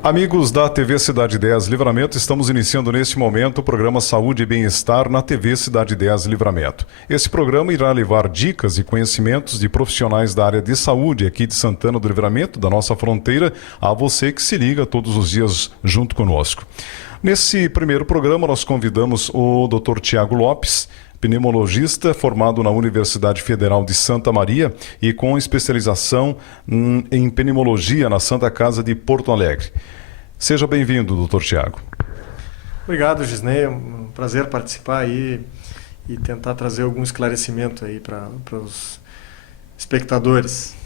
Amigos da TV Cidade 10 Livramento, estamos iniciando neste momento o programa Saúde e Bem-Estar na TV Cidade 10 Livramento. Esse programa irá levar dicas e conhecimentos de profissionais da área de saúde aqui de Santana do Livramento, da nossa fronteira, a você que se liga todos os dias junto conosco. Nesse primeiro programa, nós convidamos o Dr. Tiago Lopes, pneumologista formado na Universidade Federal de Santa Maria e com especialização em pneumologia na Santa Casa de Porto Alegre. Seja bem-vindo, Dr. Tiago. Obrigado, Gisnei. É um prazer participar aí e tentar trazer algum esclarecimento aí para os espectadores.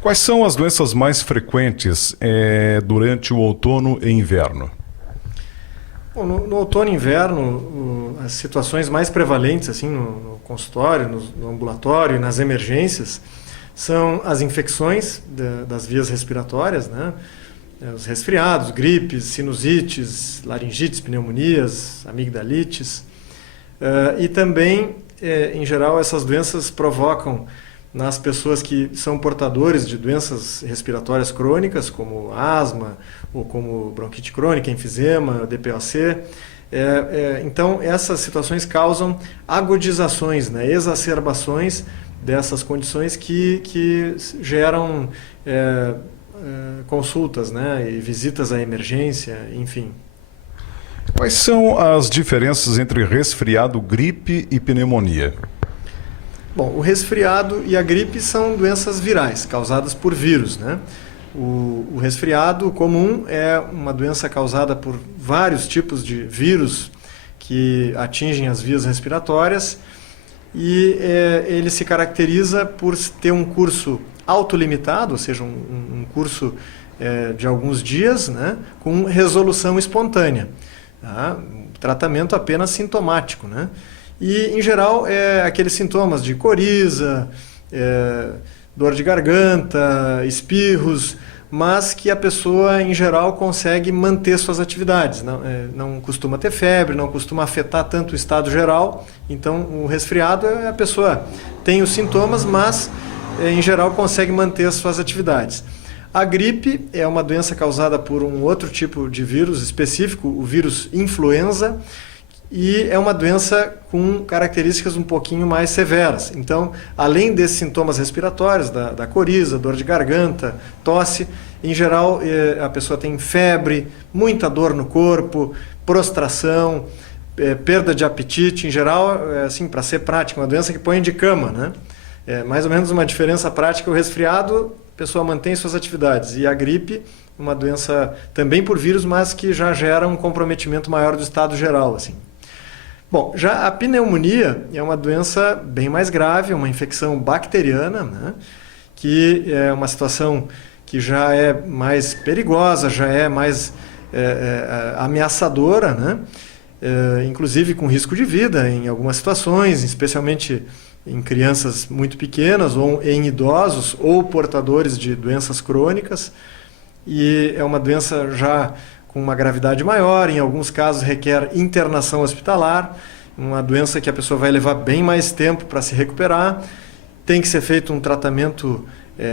Quais são as doenças mais frequentes durante o outono e inverno? Bom, no outono e inverno, as situações mais prevalentes assim, no consultório, no ambulatório e nas emergências são as infecções das vias respiratórias, né? Os resfriados, gripes, sinusites, laringites, pneumonias, amigdalites. E também, em geral, essas doenças provocam nas pessoas que são portadores de doenças respiratórias crônicas, como asma, ou como bronquite crônica, enfisema, DPOC. Então, essas situações causam agudizações, né, exacerbações dessas condições que geram consultas, né, e visitas à emergência, enfim. Quais são as diferenças entre resfriado, gripe e pneumonia? Bom, o resfriado e a gripe são doenças virais, causadas por vírus, né? O resfriado comum é uma doença causada por vários tipos de vírus que atingem as vias respiratórias e ele se caracteriza por ter um curso autolimitado, ou seja, um curso de alguns dias, né, com resolução espontânea. Tá? Um tratamento apenas sintomático, né? E, em geral, aqueles sintomas de coriza, dor de garganta, espirros, mas que a pessoa, em geral, consegue manter suas atividades. Não costuma ter febre, não costuma afetar tanto o estado geral. Então, o resfriado, a pessoa tem os sintomas, mas, em geral, consegue manter as suas atividades. A gripe é uma doença causada por um outro tipo de vírus específico, o vírus influenza, e é uma doença com características um pouquinho mais severas. Então, além desses sintomas respiratórios, da coriza, dor de garganta, tosse, em geral a pessoa tem febre, muita dor no corpo, prostração, perda de apetite. Em geral, assim, para ser prática, uma doença que põe de cama, né? Mais ou menos uma diferença prática. O resfriado, a pessoa mantém suas atividades, e a gripe, uma doença também por vírus, mas que já gera um comprometimento maior do estado geral, assim. Bom, já a pneumonia é uma doença bem mais grave, uma infecção bacteriana, né, que é uma situação que já é mais perigosa, já é mais ameaçadora, né, inclusive com risco de vida em algumas situações, especialmente em crianças muito pequenas ou em idosos ou portadores de doenças crônicas. E é uma doença já com uma gravidade maior, em alguns casos requer internação hospitalar, uma doença que a pessoa vai levar bem mais tempo para se recuperar. Tem que ser feito um tratamento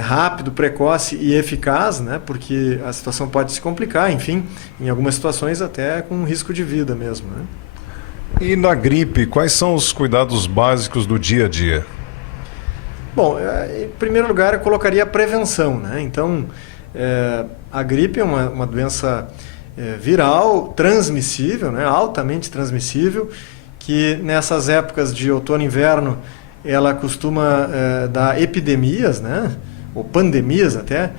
rápido, precoce e eficaz, né, porque a situação pode se complicar, enfim, em algumas situações até com risco de vida mesmo, né. E na gripe, quais são os cuidados básicos do dia a dia? Bom, em primeiro lugar eu colocaria a prevenção, né. Então, a gripe é uma doença viral, transmissível, né, altamente transmissível, que nessas épocas de outono e inverno ela costuma dar epidemias, né, ou pandemias até.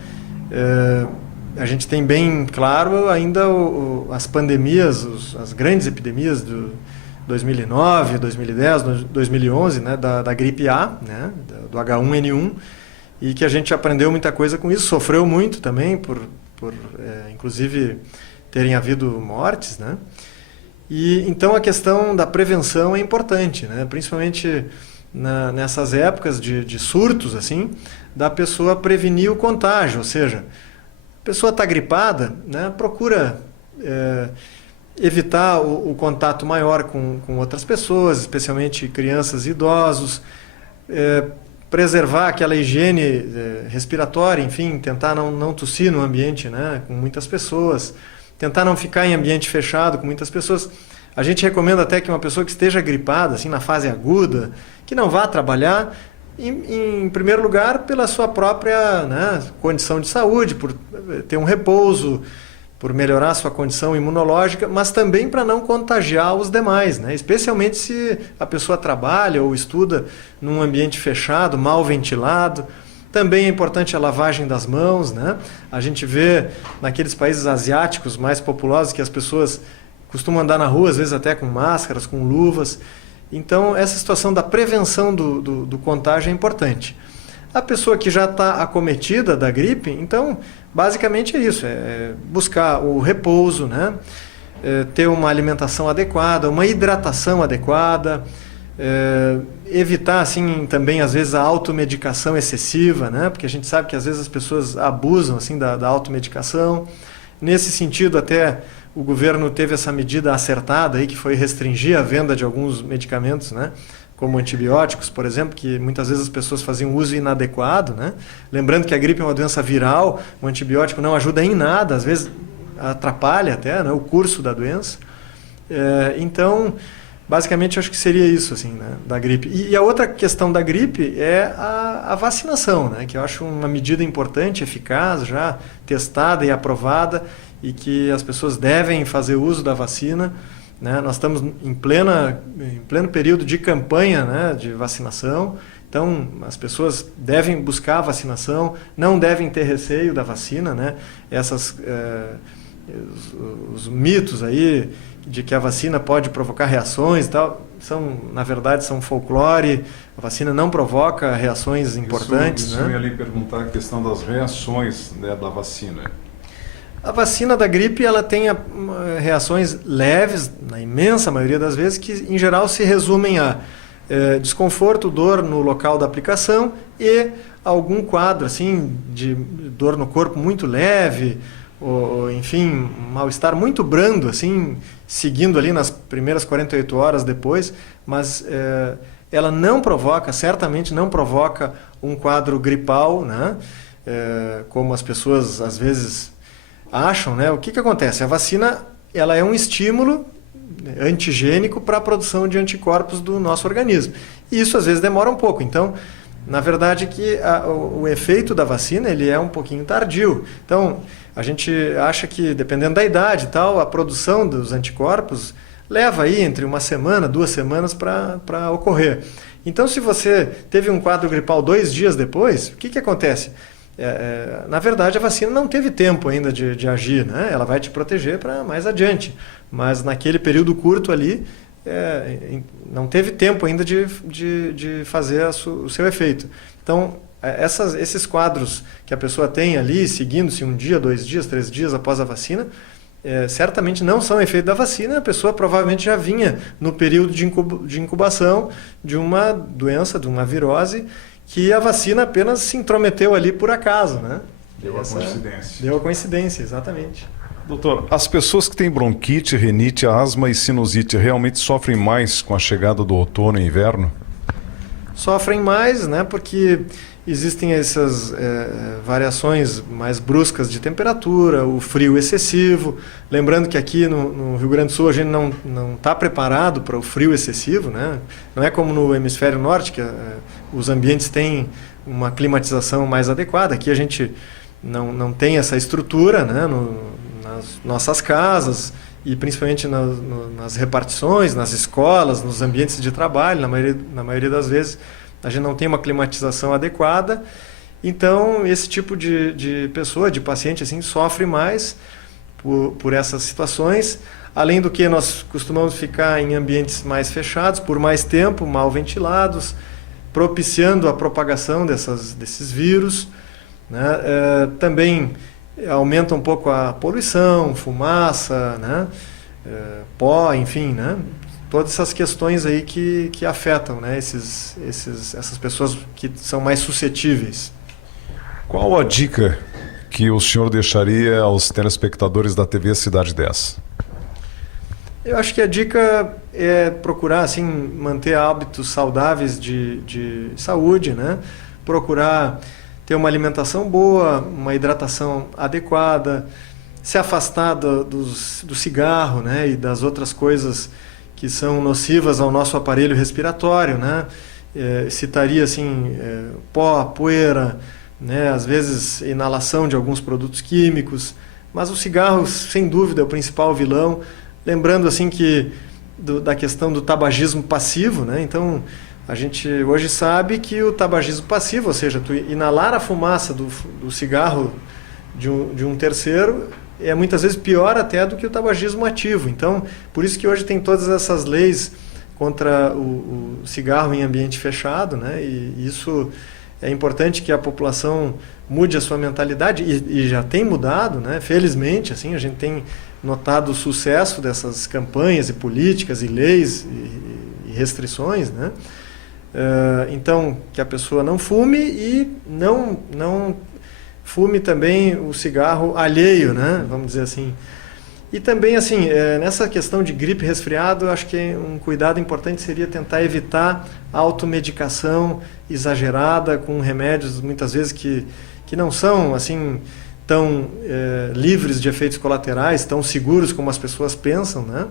A gente tem bem claro ainda as pandemias, as grandes epidemias do 2009, 2010, 2011, né, da gripe A, né, do H1N1, e que a gente aprendeu muita coisa com isso, sofreu muito também por inclusive terem havido mortes, né? E então a questão da prevenção é importante, né? Principalmente nessas épocas de surtos, assim, da pessoa prevenir o contágio, ou seja, a pessoa está gripada, né? Procura evitar o contato maior com outras pessoas, especialmente crianças e idosos, preservar aquela higiene respiratória, enfim, tentar não tossir no ambiente, né, com muitas pessoas, tentar não ficar em ambiente fechado com muitas pessoas. A gente recomenda até que uma pessoa que esteja gripada, assim, na fase aguda, que não vá trabalhar, em primeiro lugar, pela sua própria, né, condição de saúde, por ter um repouso, por melhorar a sua condição imunológica, mas também para não contagiar os demais, né? Especialmente se a pessoa trabalha ou estuda num ambiente fechado, mal ventilado. Também é importante a lavagem das mãos, né? A gente vê naqueles países asiáticos mais populosos que as pessoas costumam andar na rua, às vezes até com máscaras, com luvas. Então, essa situação da prevenção do contágio é importante. A pessoa que já está acometida da gripe, então, basicamente é isso, é buscar o repouso, né? Ter uma alimentação adequada, uma hidratação adequada, evitar, assim, também, às vezes, a automedicação excessiva, né? Porque a gente sabe que, às vezes, as pessoas abusam, assim, da automedicação. Nesse sentido, até o governo teve essa medida acertada aí, que foi restringir a venda de alguns medicamentos, né? Como antibióticos, por exemplo, que muitas vezes as pessoas faziam uso inadequado, né? Lembrando que a gripe é uma doença viral, o antibiótico não ajuda em nada, às vezes atrapalha até, né, o curso da doença. Então, basicamente, eu acho que seria isso, assim, né, da gripe. E a outra questão da gripe é a vacinação, né, que eu acho uma medida importante, eficaz, já testada e aprovada, e que as pessoas devem fazer uso da vacina. Né? Nós estamos em pleno período de campanha, né, de vacinação, então as pessoas devem buscar a vacinação, não devem ter receio da vacina, né? Os mitos aí de que a vacina pode provocar reações e tal, na verdade, são folclore. A vacina não provoca reações importantes. Isso, né? Eu ia lhe perguntar a questão das reações, né, da vacina. A vacina da gripe, ela tem reações leves, na imensa maioria das vezes, que em geral se resumem a desconforto, dor no local da aplicação e algum quadro assim, de dor no corpo muito leve, ou enfim, um mal-estar muito brando, assim, seguindo ali nas primeiras 48 horas depois, mas ela não provoca, certamente não provoca um quadro gripal, né? Como as pessoas às vezes acham, né? O que acontece? A vacina, ela é um estímulo antigênico para a produção de anticorpos do nosso organismo. E isso às vezes demora um pouco. Então, na verdade, o efeito da vacina, ele é um pouquinho tardio. Então, a gente acha que, dependendo da idade e tal, a produção dos anticorpos leva aí entre 1 semana, 2 semanas para ocorrer. Então, se você teve um quadro gripal 2 dias depois, o que acontece? Na verdade, a vacina não teve tempo ainda de agir, né? Ela vai te proteger para mais adiante, mas naquele período curto ali, não teve tempo ainda de fazer o seu efeito. Então, esses quadros que a pessoa tem ali, seguindo-se 1 dia, 2 dias, 3 dias após a vacina, certamente não são efeito da vacina. A pessoa provavelmente já vinha no período de incubação de uma doença, de uma virose, que a vacina apenas se intrometeu ali por acaso, né? Deu a coincidência. Deu a coincidência, exatamente. Doutor, as pessoas que têm bronquite, rinite, asma e sinusite realmente sofrem mais com a chegada do outono e inverno? Sofrem mais, né? Porque existem essas variações mais bruscas de temperatura, o frio excessivo. Lembrando que aqui no Rio Grande do Sul a gente não está preparado para o frio excessivo, né? Não é como no hemisfério norte, que os ambientes têm uma climatização mais adequada. Aqui a gente não tem essa estrutura, né, nas nossas casas e principalmente nas repartições, nas escolas, nos ambientes de trabalho, na maioria das vezes a gente não tem uma climatização adequada. Então esse tipo de pessoa, de paciente assim, sofre mais por essas situações. Além do que, nós costumamos ficar em ambientes mais fechados por mais tempo, mal ventilados, propiciando a propagação desses vírus, né? Também aumenta um pouco a poluição, fumaça, né? Pó, enfim, né? Todas essas questões aí que afetam, né? Essas pessoas que são mais suscetíveis. Qual a dica que o senhor deixaria aos telespectadores da TV Cidade 10? Eu acho que a dica é procurar assim, manter hábitos saudáveis de saúde, né? procurar ter uma alimentação boa, uma hidratação adequada, se afastar do cigarro, né, e das outras coisas que são nocivas ao nosso aparelho respiratório, né? Citaria assim, pó, poeira, né, às vezes inalação de alguns produtos químicos, mas o cigarro, sem dúvida, é o principal vilão. Lembrando assim que da questão do tabagismo passivo, né? Então a gente hoje sabe que o tabagismo passivo, ou seja, tu inalar a fumaça do cigarro de um terceiro, é muitas vezes pior até do que o tabagismo ativo. Então, por isso que hoje tem todas essas leis contra o cigarro em ambiente fechado, né? E isso é importante que a população mude a sua mentalidade, e já tem mudado, né? Felizmente, assim, a gente tem notado o sucesso dessas campanhas e políticas e leis e restrições, né? Então, que a pessoa não fume e não fume também o cigarro alheio, né? Vamos dizer assim. E também, assim, nessa questão de gripe e resfriado, eu acho que um cuidado importante seria tentar evitar a automedicação exagerada com remédios, muitas vezes, que não são, assim, tão livres de efeitos colaterais, tão seguros como as pessoas pensam, né?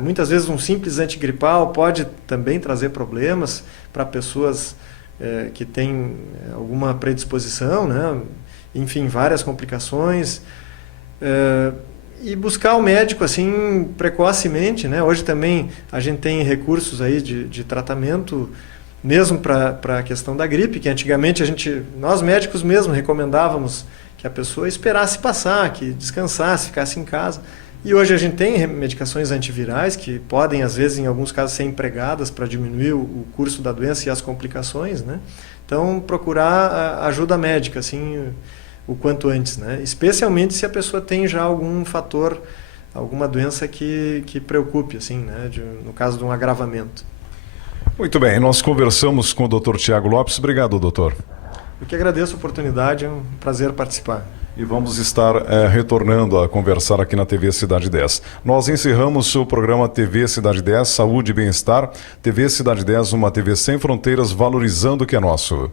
Muitas vezes um simples antigripal pode também trazer problemas para pessoas que têm alguma predisposição, né? Enfim, várias complicações. E buscar o médico assim precocemente, né? Hoje também a gente tem recursos aí de tratamento mesmo para a questão da gripe, que antigamente nós médicos mesmo recomendávamos que a pessoa esperasse passar, que descansasse, ficasse em casa. E hoje a gente tem medicações antivirais que podem, às vezes, em alguns casos, ser empregadas para diminuir o curso da doença e as complicações, né? Então, procurar ajuda médica, assim, o quanto antes, né? Especialmente se a pessoa tem já algum fator, alguma doença que preocupe, assim, né? No caso de um agravamento. Muito bem, nós conversamos com o Dr. Tiago Lopes. Obrigado, doutor. Eu que agradeço a oportunidade, é um prazer participar. E vamos estar retornando a conversar aqui na TV Cidade 10. Nós encerramos o programa TV Cidade 10, Saúde e Bem-Estar. TV Cidade 10, uma TV sem fronteiras, valorizando o que é nosso.